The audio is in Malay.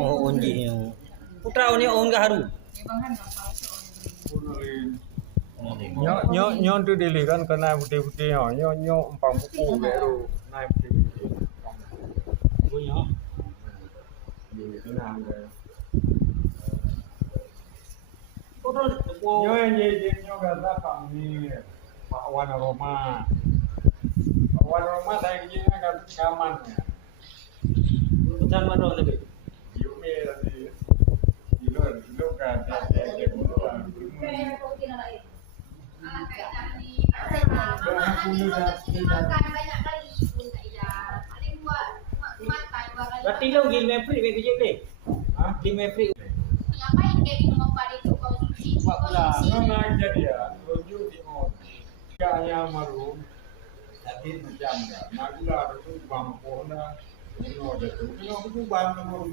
on je yang. Putra ni on ke haru. Nyo tu dili kan kena putih-putih nyo empang buku baru naik putih-putih. Punya. Di sana ada. Kotor. Nyo yang je nyo kata kami Pak Wan Roma. Pak Wan Roma saya kira kan kaman ya. Putra mana lebih? Yume tadi. Ilo kan dia Berarti lo game free bagi je play. Game free. Ngapain kayak gitu mau pada itu kau suci? Buat pula. Memang jadi ya, rujuk di on. Kaya maru, tapi macam dah. Nak gula tu bang pohon dah. Ini ada tu, ini aku tu bang nomor